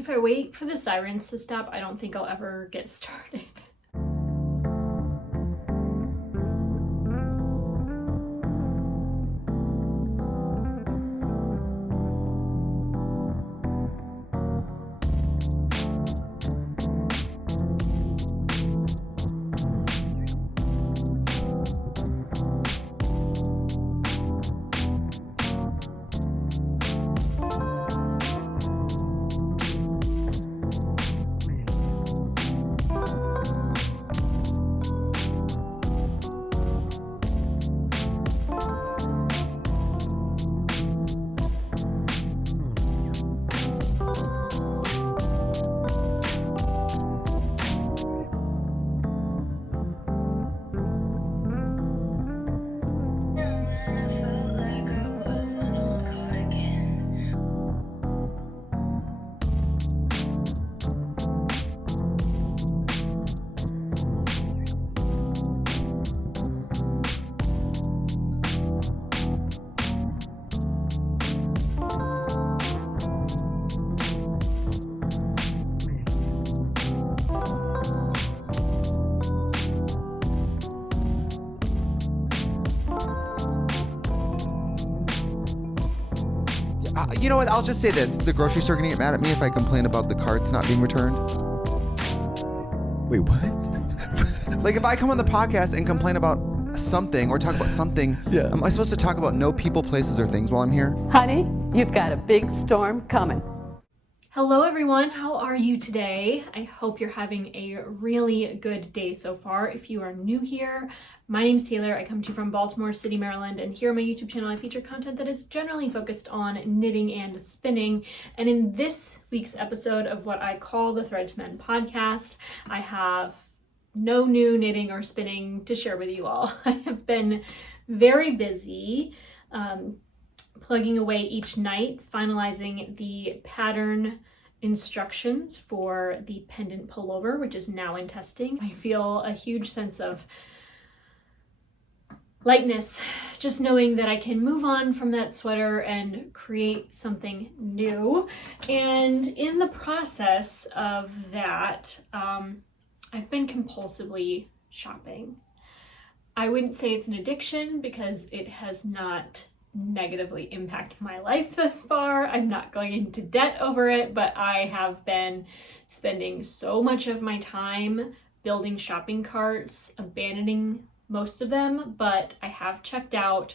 If I wait for the sirens to stop, I don't think I'll ever get started. You know what? I'll just say this. The grocery store gonna get mad at me if I complain about the carts not being returned. Wait, what? Like if I come on the podcast and complain about something or talk about something, Yeah. am I supposed to talk about no people, places, or things while I'm here? Honey, you've got a big storm coming. Hello everyone, how are you today? I hope you're having a really good day so far. If you are new here, my name's Taylor. I come to you from Baltimore City, Maryland, and here on my YouTube channel I feature content that is generally focused on knitting and spinning. And in this week's episode of what I call the Thread to Mend podcast, I have no new knitting or spinning to share with you all. I have been very busy plugging away each night, finalizing the pattern instructions for the pendant pullover, which is now in testing. I feel a huge sense of lightness, just knowing that I can move on from that sweater and create something new. And in the process of that, I've been compulsively shopping. I wouldn't say it's an addiction because it has not negatively impacted my life thus far. I'm not going into debt over it, but I have been spending so much of my time building shopping carts, abandoning most of them, but I have checked out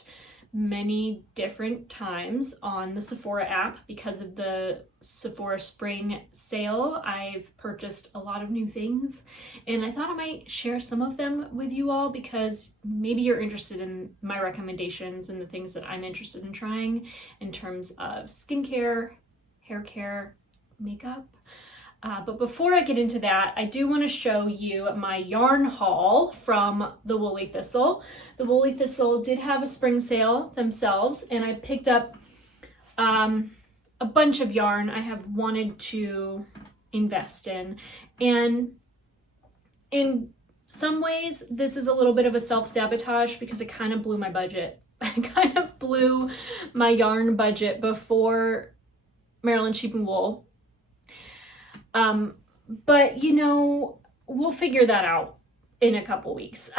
many different times on the Sephora app because of the Sephora spring sale. I've purchased a lot of new things and I thought I might share some of them with you all because maybe you're interested in my recommendations and the things that I'm interested in trying in terms of skincare, hair care, makeup. But before I get into that, I do want to show you my yarn haul from the Woolly Thistle. The Woolly Thistle did have a spring sale themselves, and I picked up a bunch of yarn I have wanted to invest in. And in some ways, this is a little bit of a self-sabotage because it kind of blew my budget. I kind of blew my yarn budget before Maryland Sheep and Wool. But you know, we'll figure that out in a couple weeks.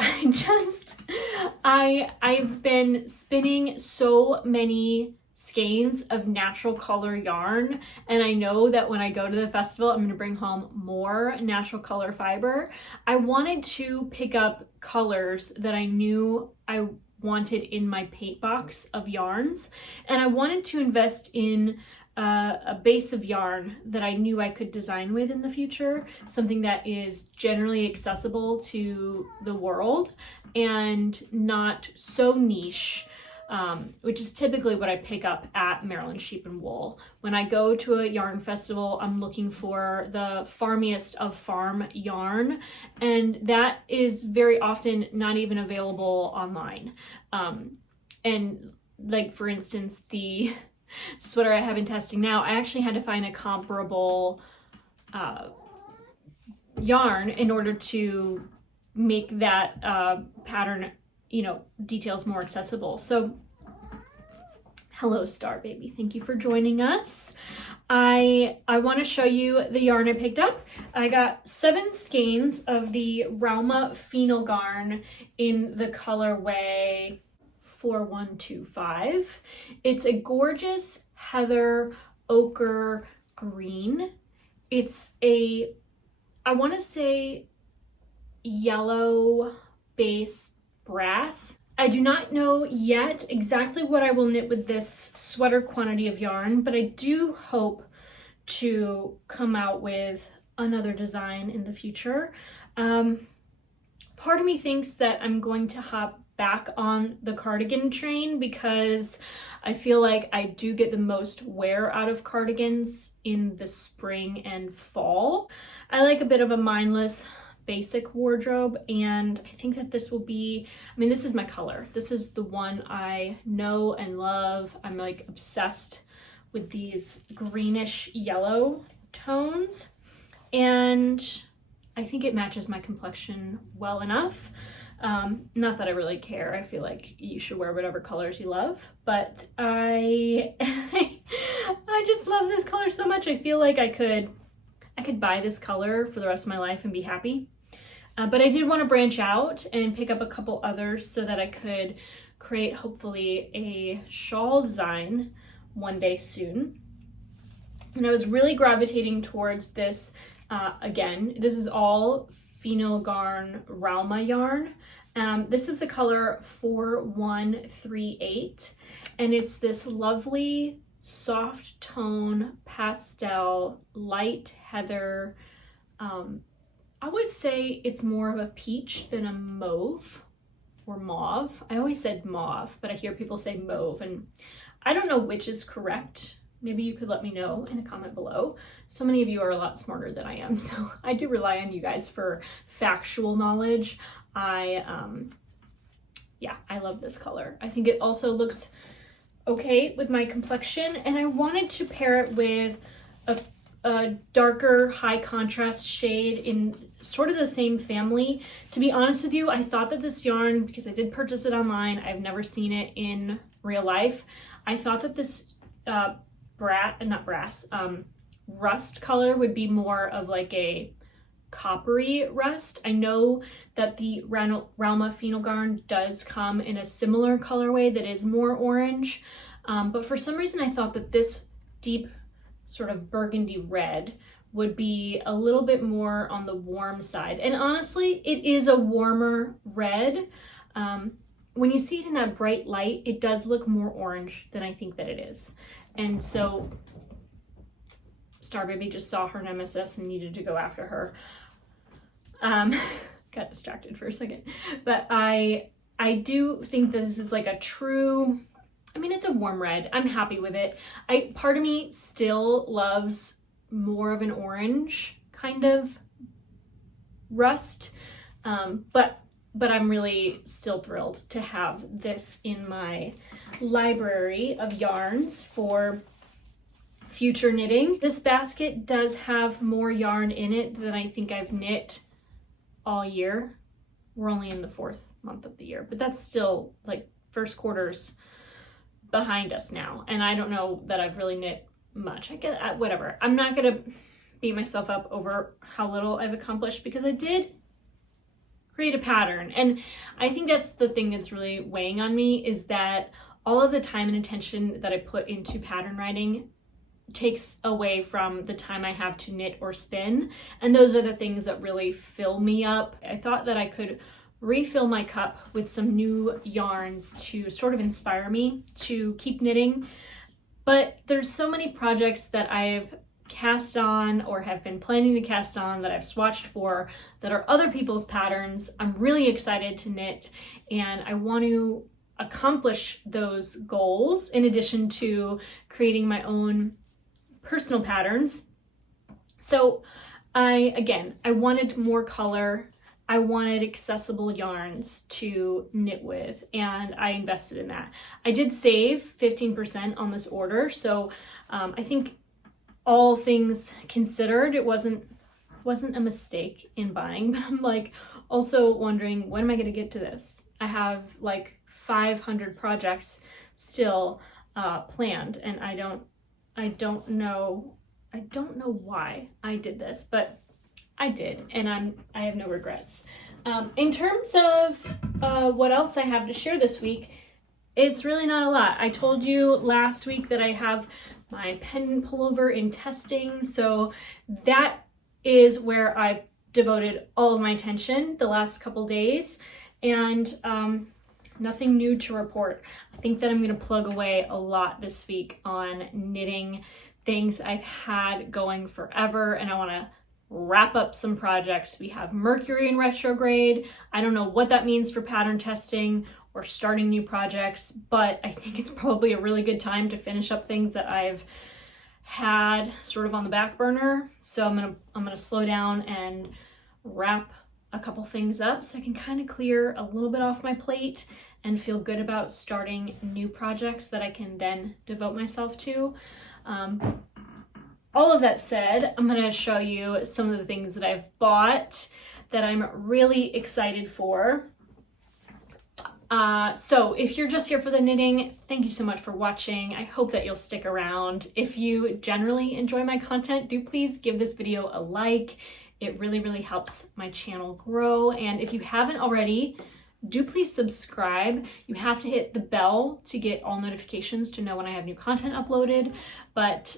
I've been spinning so many skeins of natural color yarn, and I know that when I go to the festival, I'm going to bring home more natural color fiber. I wanted to pick up colors that I knew I wanted in my paint box of yarns, and I wanted to invest in a base of yarn that I knew I could design with in the future, something that is generally accessible to the world and not so niche, which is typically what I pick up at Maryland Sheep and Wool. When I go to a yarn festival, I'm looking for the farmiest of farm yarn, and that is very often not even available online. And like, for instance, the sweater I have in testing now, I actually had to find a comparable yarn in order to make that pattern, details more accessible. So Hello, Star Baby. Thank you for joining us. I want to show you the yarn I picked up. I got 7 skeins of the Rauma Phenol Yarn in the colorway 4125. It's a gorgeous heather ochre green. It's a, I want to say, yellow base brass. I do not know yet exactly what I will knit with this sweater quantity of yarn, but I do hope to come out with another design in the future. Part of me thinks that I'm going to hop back on the cardigan train because I feel like I do get the most wear out of cardigans in the spring and fall. I like a bit of a mindless basic wardrobe, and I think that this will be, I mean, this is my color. This is the one I know and love. I'm like obsessed with these greenish yellow tones, and I think it matches my complexion well enough. Not that I really care. I feel like you should wear whatever colors you love, but I just love this color so much. I feel like I could buy this color for the rest of my life and be happy. But I did want to branch out and pick up a couple others so that I could create hopefully a shawl design one day soon. And I was really gravitating towards this. Again, this is all Phenol Yarn Rauma yarn. This is the color 4138, and it's this lovely soft tone pastel light heather. I would say it's more of a peach than a mauve or mauve. I always said mauve, but I hear people say mauve, and I don't know which is correct. Maybe you could let me know in a comment below. So many of you are a lot smarter than I am, so I do rely on you guys for factual knowledge. Yeah, I love this color. I think it also looks okay with my complexion, and I wanted to pair it with a darker high contrast shade in sort of the same family. To be honest with you, I thought that this yarn, because I did purchase it online, I've never seen it in real life, I thought that this rust color would be more of like a coppery rust. I know that the Rauma Phenol Yarn does come in a similar colorway that is more orange, but for some reason I thought that this deep sort of burgundy red would be a little bit more on the warm side. And honestly, it is a warmer red. When you see it in that bright light, it does look more orange than I think that it is. And so Star Baby just saw her nemesis and needed to go after her. Got distracted for a second. But I do think that this is like a true, I mean, it's a warm red. I'm happy with it. Part of me still loves more of an orange kind of rust, but I'm really still thrilled to have this in my library of yarns for future knitting. This basket does have more yarn in it than I think I've knit all year. We're only in the 4th month of the year, but that's still like first quarter's behind us now, and I don't know that I've really knit much. I get whatever. I'm not gonna beat myself up over how little I've accomplished because I did create a pattern, and I think that's the thing that's really weighing on me, is that all of the time and attention that I put into pattern writing takes away from the time I have to knit or spin, and those are the things that really fill me up. I thought that I could refill my cup with some new yarns to sort of inspire me to keep knitting, but there's so many projects that I've cast on or have been planning to cast on that I've swatched for that are other people's patterns. I'm really excited to knit, and I want to accomplish those goals in addition to creating my own personal patterns. So I wanted more color. I wanted accessible yarns to knit with, and I invested in that. I did save 15% on this order, so I think all things considered, it wasn't a mistake in buying, but I'm like also wondering, when am I going to get to this? I have like 500 projects still planned, and I don't know why I did this, but I did, and I have no regrets. In terms of what else I have to share this week, it's really not a lot. I told you last week that I have my pendant pullover in testing, so that is where I devoted all of my attention the last couple days, and nothing new to report. I think that I'm going to plug away a lot this week on knitting things I've had going forever, and I want to wrap up some projects. We have Mercury in retrograde. I don't know what that means for pattern testing or starting new projects, but I think it's probably a really good time to finish up things that I've had sort of on the back burner. So I'm gonna slow down and wrap a couple things up so I can kind of clear a little bit off my plate and feel good about starting new projects that I can then devote myself to. All of that said, I'm going to show you some of the things that I've bought that I'm really excited for. So if you're just here for the knitting, thank you so much for watching. I hope that you'll stick around. If you generally enjoy my content, do please give this video a like. It really, really helps my channel grow. And if you haven't already, do please subscribe. You have to hit the bell to get all notifications to know when I have new content uploaded. But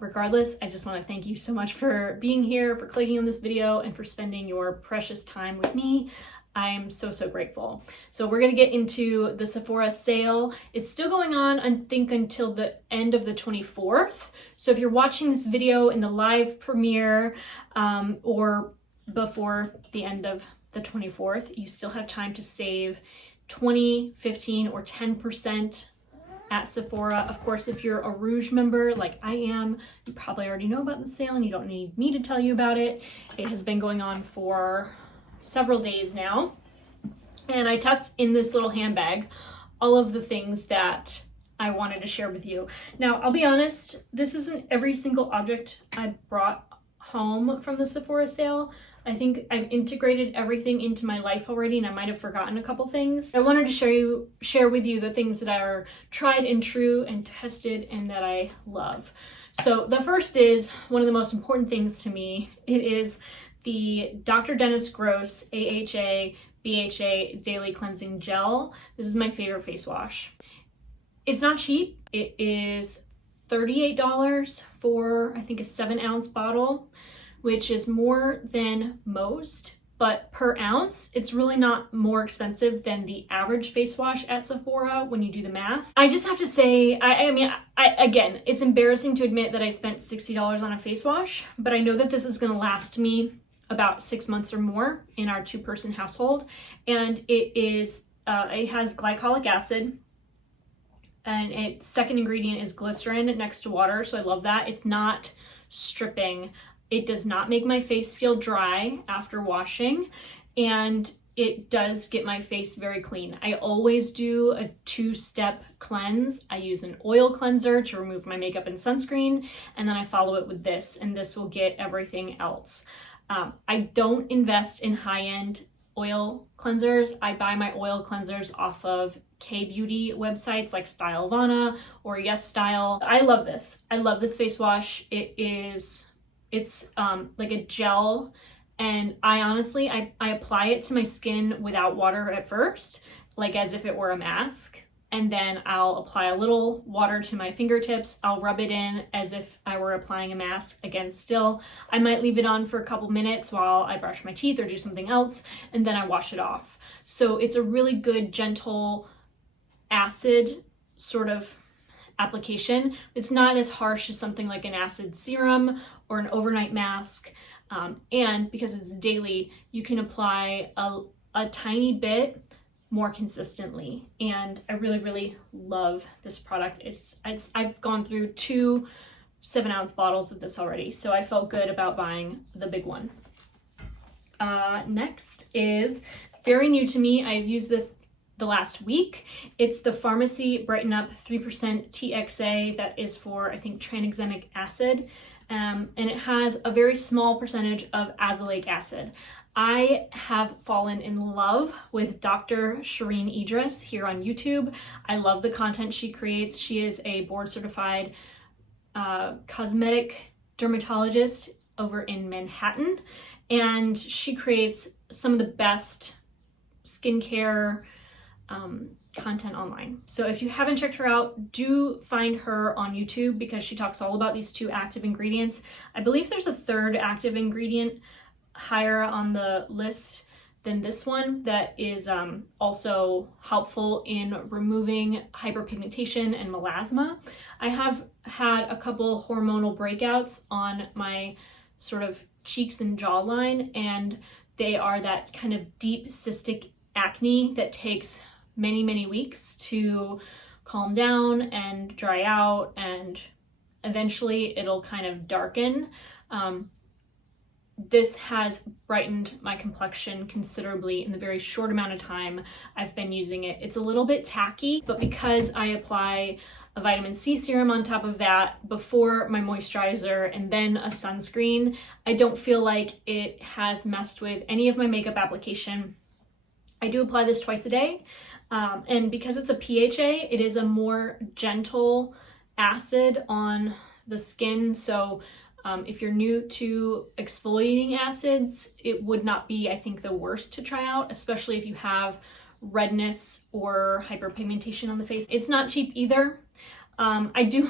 regardless, I just want to thank you so much for being here, for clicking on this video, and for spending your precious time with me. I'm so, so grateful. So we're going to get into the Sephora sale. It's still going on, I think, until the end of the 24th. So if you're watching this video in the live premiere or before the end of the 24th, you still have time to save 20, 15, or 10% at Sephora. Of course, if you're a Rouge member like I am, you probably already know about the sale and you don't need me to tell you about it. It has been going on for several days now. And I tucked in this little handbag all of the things that I wanted to share with you. Now, I'll be honest, this isn't every single object I brought home from the Sephora sale. I think I've integrated everything into my life already, and I might have forgotten a couple things. I wanted to share with you the things that are tried and true and tested and that I love. So the first is one of the most important things to me. It is the Dr. Dennis Gross AHA BHA Daily Cleansing Gel. This is my favorite face wash. It's not cheap. It is $38 for, I think, a 7-ounce bottle, which is more than most, but per ounce, it's really not more expensive than the average face wash at Sephora when you do the math. I just have to say, I mean, again, it's embarrassing to admit that I spent $60 on a face wash, but I know that this is gonna last me about 6 months or more in our 2-person household. And it has glycolic acid, and its second ingredient is glycerin next to water. So I love that. It's not stripping. It does not make my face feel dry after washing, and it does get my face very clean. I always do a 2-step cleanse. I use an oil cleanser to remove my makeup and sunscreen, and then I follow it with this, and this will get everything else. I don't invest in high-end oil cleansers. I buy my oil cleansers off of kbeauty websites like Stylovana or Yes Style. I love this. I love this face wash. It's like a gel, and I honestly apply it to my skin without water at first, like as if it were a mask, and then I'll apply a little water to my fingertips. I'll rub it in as if I were applying a mask. Again, still, I might leave it on for a couple minutes while I brush my teeth or do something else, and then I wash it off. So it's a really good, gentle, acid sort of application. It's not as harsh as something like an acid serum or an overnight mask. And because it's daily, you can apply a tiny bit more consistently. And I really, really love this product. I've gone through 2 7-ounce bottles of this already, so I felt good about buying the big one. Next is very new to me. I've used this the last week. It's the Pharmacy Brighten Up 3% TXA that is for, I think, tranexamic acid. And it has a very small percentage of azelaic acid. I have fallen in love with Dr. Shireen Idris here on YouTube. I love the content she creates. She is a board certified cosmetic dermatologist over in Manhattan, and she creates some of the best skincare content online. So if you haven't checked her out, do find her on YouTube because she talks all about these 2 active ingredients. I believe there's a 3rd active ingredient higher on the list than this one that is also helpful in removing hyperpigmentation and melasma. I have had a couple hormonal breakouts on my sort of cheeks and jawline, and they are that kind of deep cystic acne that takes many, many weeks to calm down and dry out, and eventually it'll kind of darken. This has brightened my complexion considerably in the very short amount of time I've been using it. It's a little bit tacky, but because I apply a vitamin C serum on top of that before my moisturizer and then a sunscreen, I don't feel like it has messed with any of my makeup application. I do apply this twice a day, and because it's a PHA, it is a more gentle acid on the skin, so if you're new to exfoliating acids, it would not be, I think, the worst to try out, especially if you have redness or hyperpigmentation on the face. It's not cheap either. I do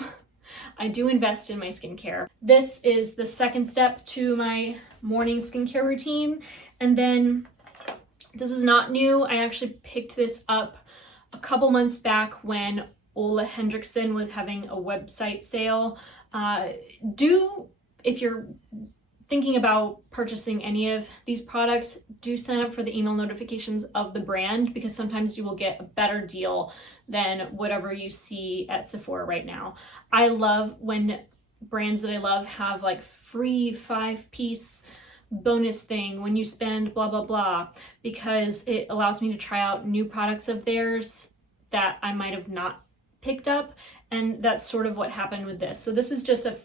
invest in my skincare. This is the 2nd step to my morning skincare routine. And then this is not new. I actually picked this up a couple months back when Ole Henriksen was having a website sale. If you're thinking about purchasing any of these products, do sign up for the email notifications of the brand, because sometimes you will get a better deal than whatever you see at Sephora right now. I love when brands that I love have like free 5-piece bonus thing when you spend blah blah blah, because it allows me to try out new products of theirs that I might have not picked up, and that's sort of what happened with this. So this is just a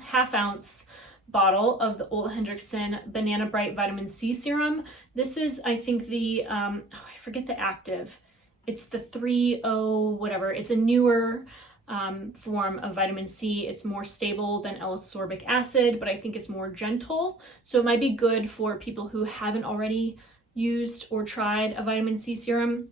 half-ounce bottle of the Ole Henriksen Banana Bright Vitamin C Serum. This is, I think, the, I forget the active. It's the 3.0 whatever. It's a newer form of vitamin C. It's more stable than L-ascorbic acid, but I think it's more gentle. So it might be good for people who haven't already used or tried a vitamin C serum.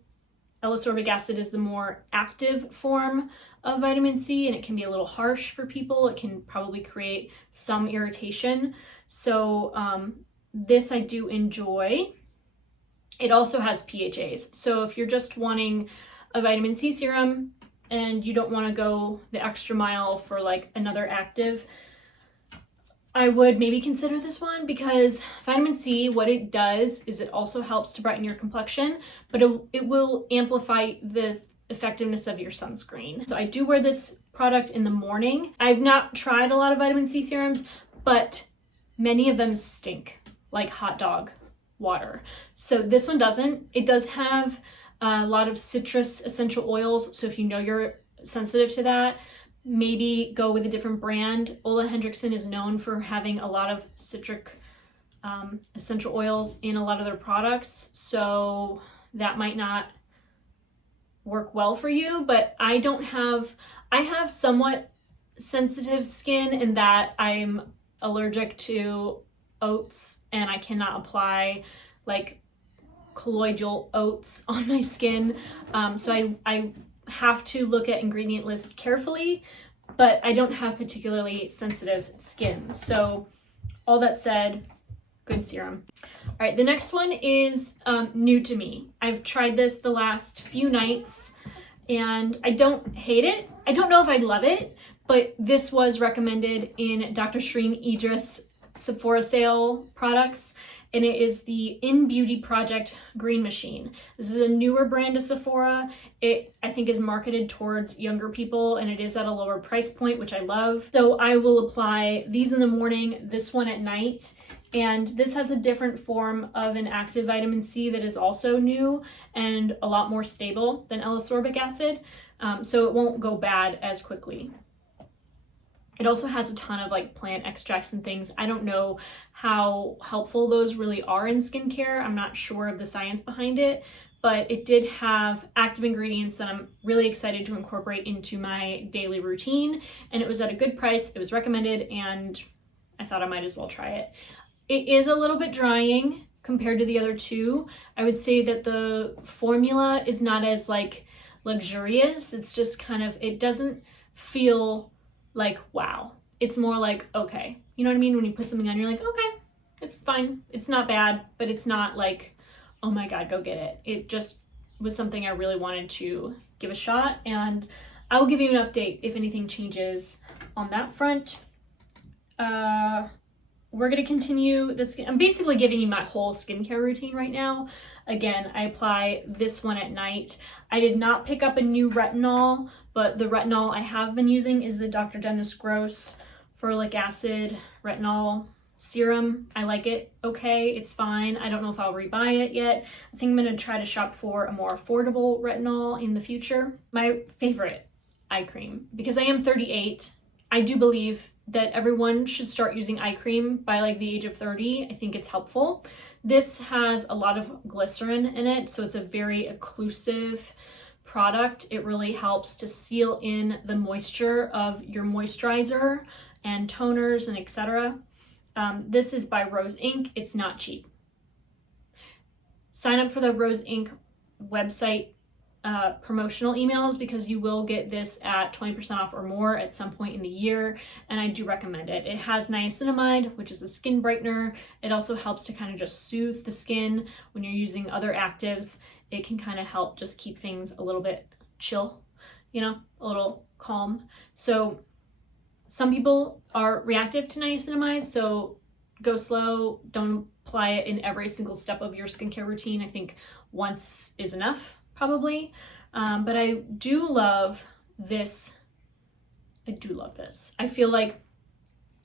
L-ascorbic acid is the more active form of vitamin C, and it can be a little harsh for people. It can probably create some irritation. So this I do enjoy. It also has PHAs. So if you're just wanting a vitamin C serum and you don't want to go the extra mile for like another active, I would maybe consider this one, because vitamin C, what it does is it also helps to brighten your complexion, but it will amplify the effectiveness of your sunscreen. So I do wear this product in the morning. I've not tried a lot of vitamin C serums, but many of them stink like hot dog water. So this one doesn't. It does have a lot of citrus essential oils, so if you know you're sensitive to that, maybe go with a different brand. Ole Henriksen is known for having a lot of citric essential oils in a lot of their products, so that might not work well for you. But I have somewhat sensitive skin in that I'm allergic to oats, and I cannot apply like colloidal oats on my skin. So I have to look at ingredient lists carefully, but I don't have particularly sensitive skin. So all that said, good serum. All right, the next one is new to me. I've tried this the last few nights and I don't hate it. I don't know if I love it, but this was recommended in Dr. Shireen Idris Sephora sale products, and it is the kbeauty Project Green Machine. This is a newer brand of Sephora. It, I think, is marketed towards younger people, and it is at a lower price point, which I love. So I will apply these in the morning, this one at night, and this has a different form of an active vitamin C that is also new and a lot more stable than L-ascorbic acid, so it won't go bad as quickly. It also has a ton of like plant extracts and things. I don't know how helpful those really are in skincare. I'm not sure of the science behind it, but it did have active ingredients that I'm really excited to incorporate into my daily routine. And it was at a good price. It was recommended, and I thought I might as well try it. It is a little bit drying compared to the other two. I would say that the formula is not as like luxurious. It's just kind of, it doesn't feel like wow. It's more like okay. You know what I mean? When you put something on, you're like, okay, it's fine. It's not bad, but it's not like, oh my God, go get it. It just was something I really wanted to give a shot, and I will give you an update if anything changes on that front. We're going to continue this. I'm basically giving you my whole skincare routine right now. Again, I apply this one at night. I did not pick up a new retinol, but the retinol I have been using is the Dr. Dennis Gross Ferulic Acid Retinol Serum. I like it okay. It's fine. I don't know if I'll rebuy it yet. I think I'm going to try to shop for a more affordable retinol in the future. My favorite eye cream, because I am 38, I do believe that everyone should start using eye cream by like the age of 30. I think it's helpful. This has a lot of glycerin in it, so it's a very occlusive product. It really helps to seal in the moisture of your moisturizer and toners and etc. This is by Rose Inc. It's not cheap. Sign up for the Rose Inc. website promotional emails, because you will get this at 20% off or more at some point in the year, and I do recommend it. It has niacinamide, which is a skin brightener. It also helps to kind of just soothe the skin when you're using other actives. It can kind of help just keep things a little bit chill, you know, a little calm. So some people are reactive to niacinamide, so go slow. Don't apply it in every single step of your skincare routine. I think once is enough, probably. But I do love this. I feel like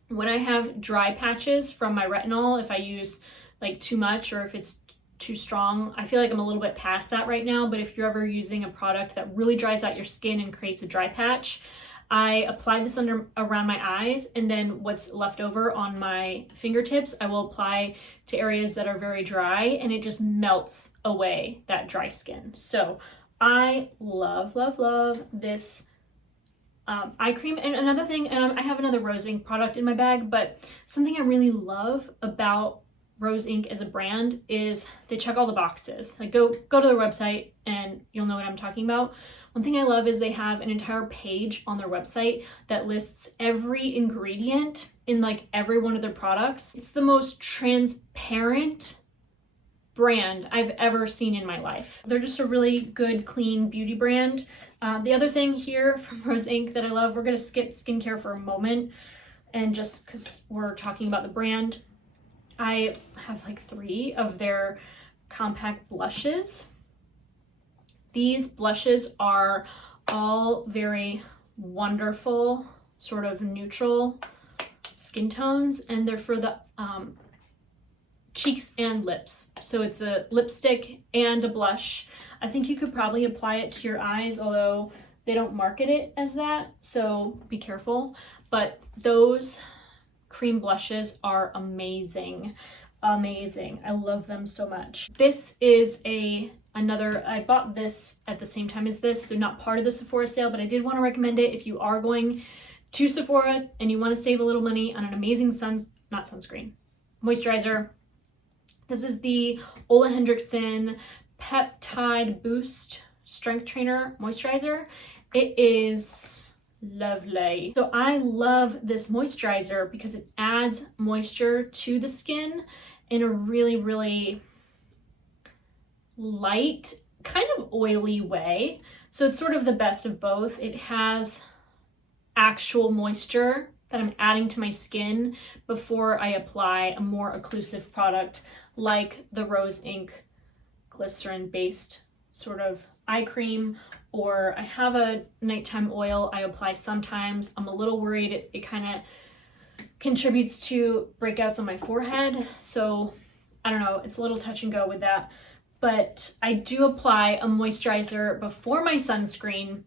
when I have dry patches from my retinol, if I use like too much or if it's too strong, I feel like I'm a little bit past that right now. But if you're ever using a product that really dries out your skin and creates a dry patch, I apply this around my eyes, and then what's left over on my fingertips, I will apply to areas that are very dry, and it just melts away that dry skin. So I love, love, love this eye cream. And another thing, and I have another Rose Inc. product in my bag, but something I really love about Rose Inc. as a brand is they check all the boxes. Like go to their website and you'll know what I'm talking about. One thing I love is they have an entire page on their website that lists every ingredient in like every one of their products. It's the most transparent brand I've ever seen in my life. They're just a really good, clean beauty brand. The other thing here from Rose Inc. that I love, we're gonna skip skincare for a moment, and just because we're talking about the brand, I have like 3 of their compact blushes. These blushes are all very wonderful, sort of neutral skin tones, and they're for the cheeks and lips. So it's a lipstick and a blush. I think you could probably apply it to your eyes, although they don't market it as that, so be careful. But those cream blushes are amazing. Amazing. I love them so much. This is another, I bought this at the same time as this, so not part of the Sephora sale, but I did want to recommend it if you are going to Sephora and you want to save a little money on an amazing moisturizer. This is the Ole Hendrickson Peptide Boost Strength Trainer Moisturizer. It is lovely. So I love this moisturizer because it adds moisture to the skin in a really, really light, kind of oily way. So it's sort of the best of both. It has actual moisture that I'm adding to my skin before I apply a more occlusive product like the Rose Inc. glycerin based sort of eye cream, or I have a nighttime oil I apply sometimes. I'm a little worried it kind of contributes to breakouts on my forehead, so I don't know, it's a little touch and go with that. But I do apply a moisturizer before my sunscreen,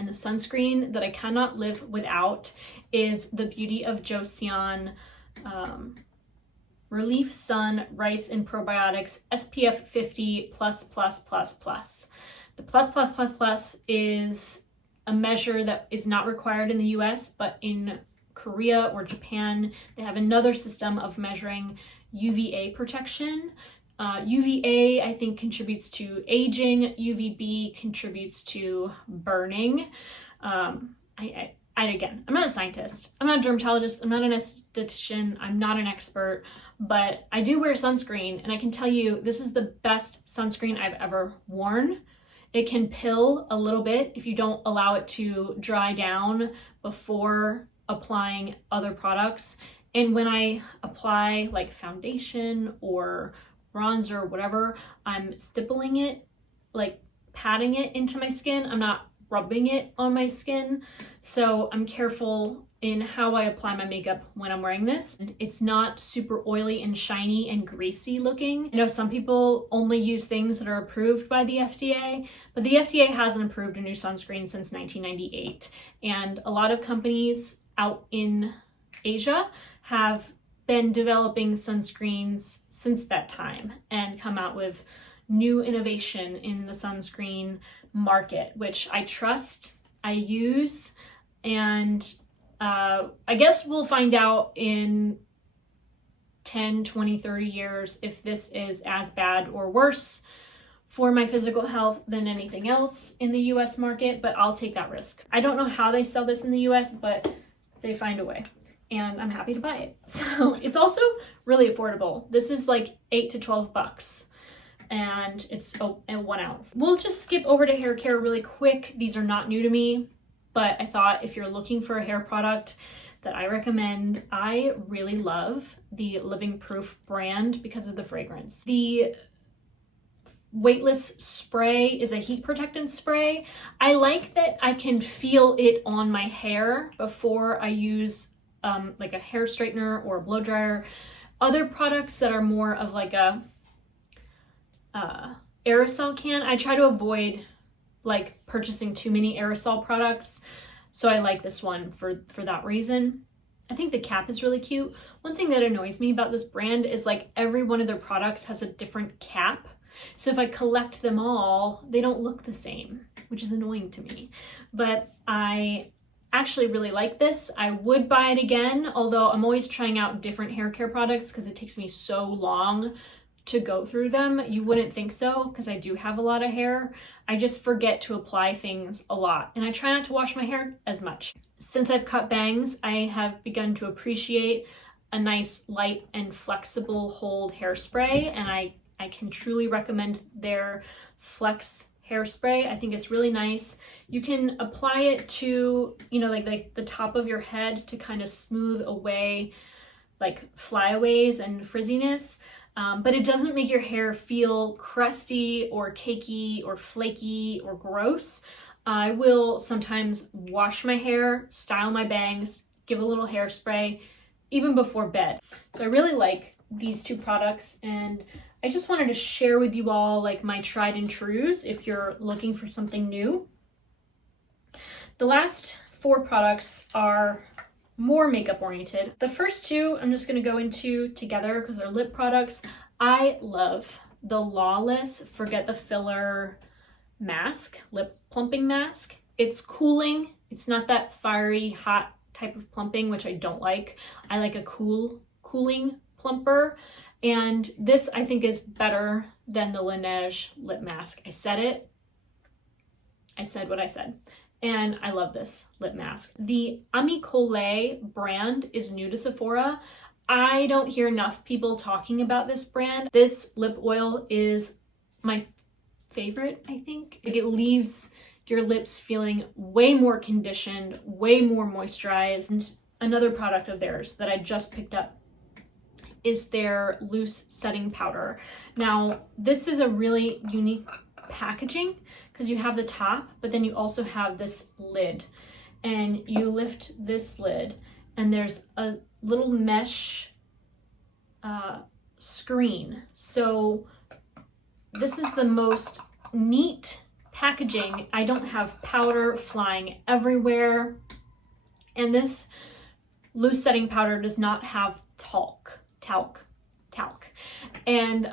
And the sunscreen that I cannot live without is the Beauty of Joseon Relief Sun Rice and Probiotics SPF 50 plus plus plus plus. The plus plus plus plus is a measure that is not required in the US, but in Korea or Japan, they have another system of measuring UVA protection. UVA, I think, contributes to aging. UVB contributes to burning. Again, I'm not a scientist. I'm not a dermatologist. I'm not an esthetician. I'm not an expert, but I do wear sunscreen, and I can tell you this is the best sunscreen I've ever worn. It can pill a little bit if you don't allow it to dry down before applying other products. And when I apply like foundation or bronzer or whatever, I'm stippling it, like patting it into my skin. I'm not rubbing it on my skin. So I'm careful in how I apply my makeup when I'm wearing this. And it's not super oily and shiny and greasy looking. I know some people only use things that are approved by the FDA, but the FDA hasn't approved a new sunscreen since 1998. And a lot of companies out in Asia have been developing sunscreens since that time and come out with new innovation in the sunscreen market, which I trust, I use, and I guess we'll find out in 10, 20, 30 years if this is as bad or worse for my physical health than anything else in the US market, but I'll take that risk. I don't know how they sell this in the US, but they find a way, and I'm happy to buy it. So it's also really affordable. This is like $8 to $12, and it's 1 ounce. We'll just skip over to hair care really quick. These are not new to me, but I thought if you're looking for a hair product that I recommend, I really love the Living Proof brand because of the fragrance. The Weightless spray is a heat protectant spray. I like that I can feel it on my hair before I use like a hair straightener or a blow dryer. Other products that are more of like a aerosol can, I try to avoid like purchasing too many aerosol products, so I like this one for that reason. I think the cap is really cute. One thing that annoys me about this brand is like every one of their products has a different cap. So if I collect them all, they don't look the same, which is annoying to me. But I actually really like this. I would buy it again, although I'm always trying out different hair care products because it takes me so long to go through them. You wouldn't think so because I do have a lot of hair. I just forget to apply things a lot, and I try not to wash my hair as much. Since I've cut bangs, I have begun to appreciate a nice light and flexible hold hairspray, and I can truly recommend their Flex hairspray. I think it's really nice. You can apply it to, you know, like the top of your head to kind of smooth away like flyaways and frizziness. But it doesn't make your hair feel crusty or cakey or flaky or gross. I will sometimes wash my hair, style my bangs, give a little hairspray, even before bed. So I really like these two products, and I just wanted to share with you all like my tried and trues if you're looking for something new. The last 4 products are more makeup oriented. The first 2 I'm just going to go into together because they're lip products. I love the Lawless Forget the Filler mask, lip plumping mask. It's cooling. It's not that fiery, hot type of plumping, which I don't like. I like a cooling plumper. And this I think is better than the Laneige lip mask. I said it. I said what I said. And I love this lip mask. The Ami Collet brand is new to Sephora. I don't hear enough people talking about this brand. This lip oil is my favorite, I think. It leaves your lips feeling way more conditioned, way more moisturized. And another product of theirs that I just picked up is their loose setting powder. Now, this is a really unique packaging because you have the top, but then you also have this lid, and you lift this lid and there's a little mesh screen. So this is the most neat packaging, I don't have powder flying everywhere. And this loose setting powder does not have talc. And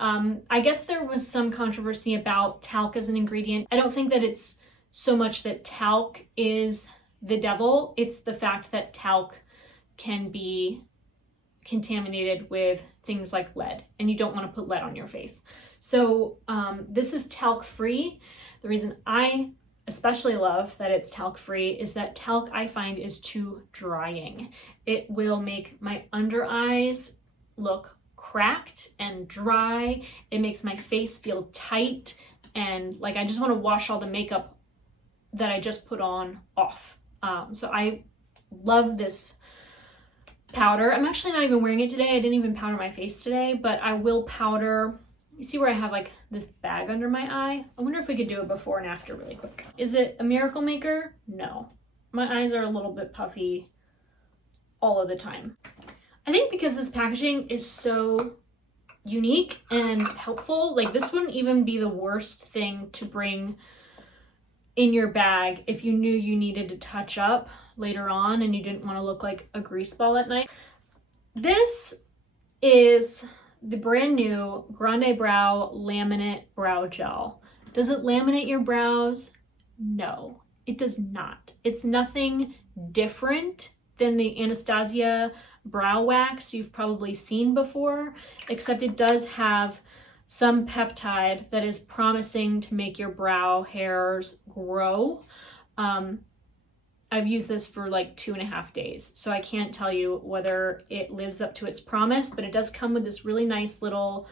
I guess there was some controversy about talc as an ingredient. I don't think that it's so much that talc is the devil. It's the fact that talc can be contaminated with things like lead, and you don't want to put lead on your face. So this is talc free. The reason I especially love that it's talc free is that talc, I find, is too drying. It will make my under eyes look cracked and dry. It makes my face feel tight and like I just want to wash all the makeup that I just put on off. So I love this powder. I'm actually not even wearing it today. I didn't even powder my face today, but I will powder. You see where I have like this bag under my eye? I wonder if we could do it before and after really quick. Is it a miracle maker? No. My eyes are a little bit puffy all of the time. I think because this packaging is so unique and helpful, like this wouldn't even be the worst thing to bring in your bag if you knew you needed to touch up later on and you didn't want to look like a grease ball at night. This is the brand new Grande Brow Laminate Brow Gel. Does it laminate your brows? No, it does not. It's nothing different than the Anastasia brow wax you've probably seen before, except it does have some peptide that is promising to make your brow hairs grow. I've used this for like 2.5 days, so I can't tell you whether it lives up to its promise, but it does come with this really nice little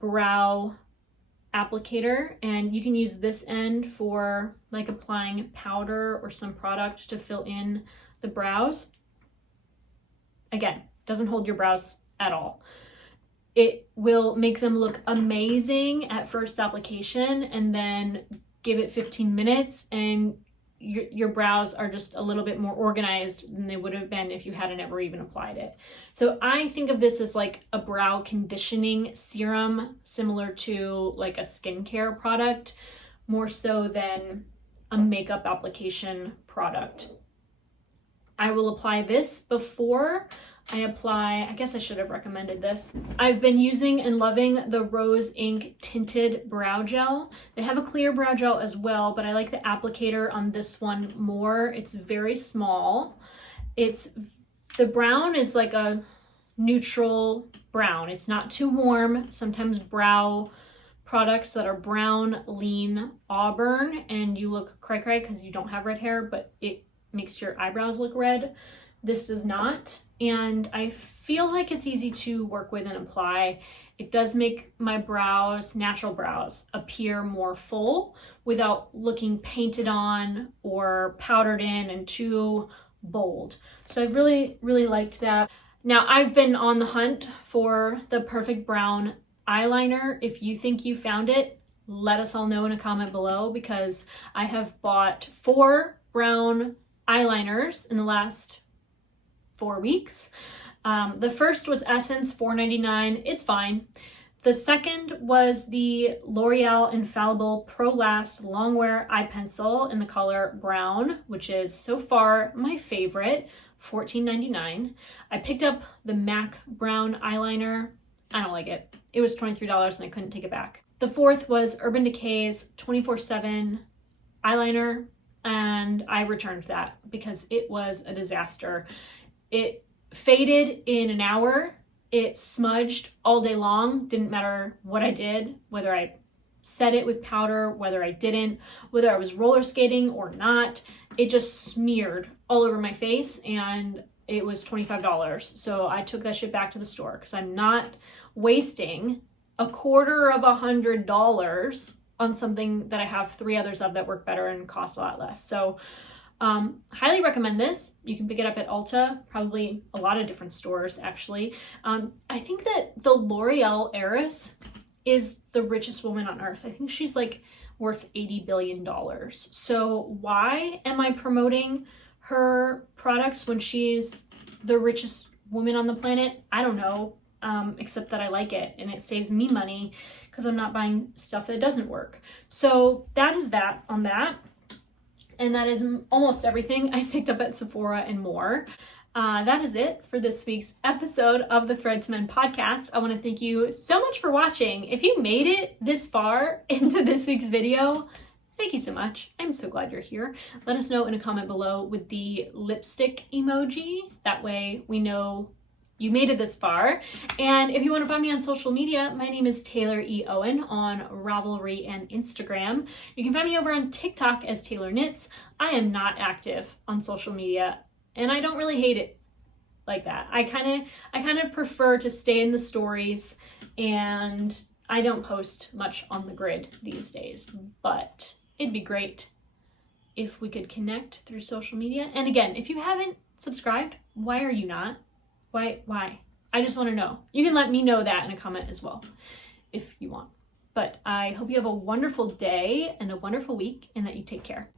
brow applicator, and you can use this end for like applying powder or some product to fill in the brows. Again, doesn't hold your brows at all. It will make them look amazing at first application, and then give it 15 minutes and your brows are just a little bit more organized than they would have been if you hadn't ever even applied it. So I think of this as like a brow conditioning serum, similar to like a skincare product, more so than a makeup application product. I will apply this before I apply, I guess I should have recommended this. I've been using and loving the Rose Ink Tinted Brow Gel. They have a clear brow gel as well, but I like the applicator on this one more. It's very small. The brown is like a neutral brown. It's not too warm. Sometimes brow products that are brown, lean, auburn, and you look cray-cray because you don't have red hair, but it makes your eyebrows look red. This does not, and I feel like it's easy to work with and apply. It does make my brows, natural brows, appear more full without looking painted on or powdered in and too bold. So I've really, really liked that. Now I've been on the hunt for the perfect brown eyeliner. If you think you found it, let us all know in a comment below, because I have bought 4 brown eyeliners in the last 4 weeks. The first was Essence, $4.99. It's fine. The second was the L'Oreal Infallible Pro Last Longwear Eye Pencil in the color brown, which is so far my favorite, $14.99. I picked up the MAC brown eyeliner. I don't like it. It was $23 and I couldn't take it back. The fourth was Urban Decay's 24/7 eyeliner, and I returned that because it was a disaster. It faded in an hour. It smudged all day long. Didn't matter what I did, whether I set it with powder, whether I didn't, whether I was roller skating or not. It just smeared all over my face, and it was $25. So I took that shit back to the store because I'm not wasting $250 on something that I have 3 others of that work better and cost a lot less. So highly recommend this. You can pick it up at Ulta, probably a lot of different stores actually. I think that the L'Oreal heiress is the richest woman on earth. I think she's like worth $80 billion. So why am I promoting her products when she's the richest woman on the planet? I don't know. except that I like it and it saves me money because I'm not buying stuff that doesn't work. So that is that on that. And that is almost everything I picked up at Sephora and more. That is it for this week's episode of the Thread to Mend podcast. I want to thank you so much for watching. If you made it this far into this week's video, thank you so much. I'm so glad you're here. Let us know in a comment below with the lipstick emoji. That way we know you made it this far. And if you want to find me on social media, my name is Taylor E. Owen on Ravelry and Instagram. You can find me over on TikTok as Taylor Knits. I am not active on social media, and I don't really hate it like that. I kind of prefer to stay in the stories, and I don't post much on the grid these days, but it'd be great if we could connect through social media. And again, if you haven't subscribed, why are you not? Why? I just want to know. You can let me know that in a comment as well if you want. But I hope you have a wonderful day and a wonderful week and that you take care.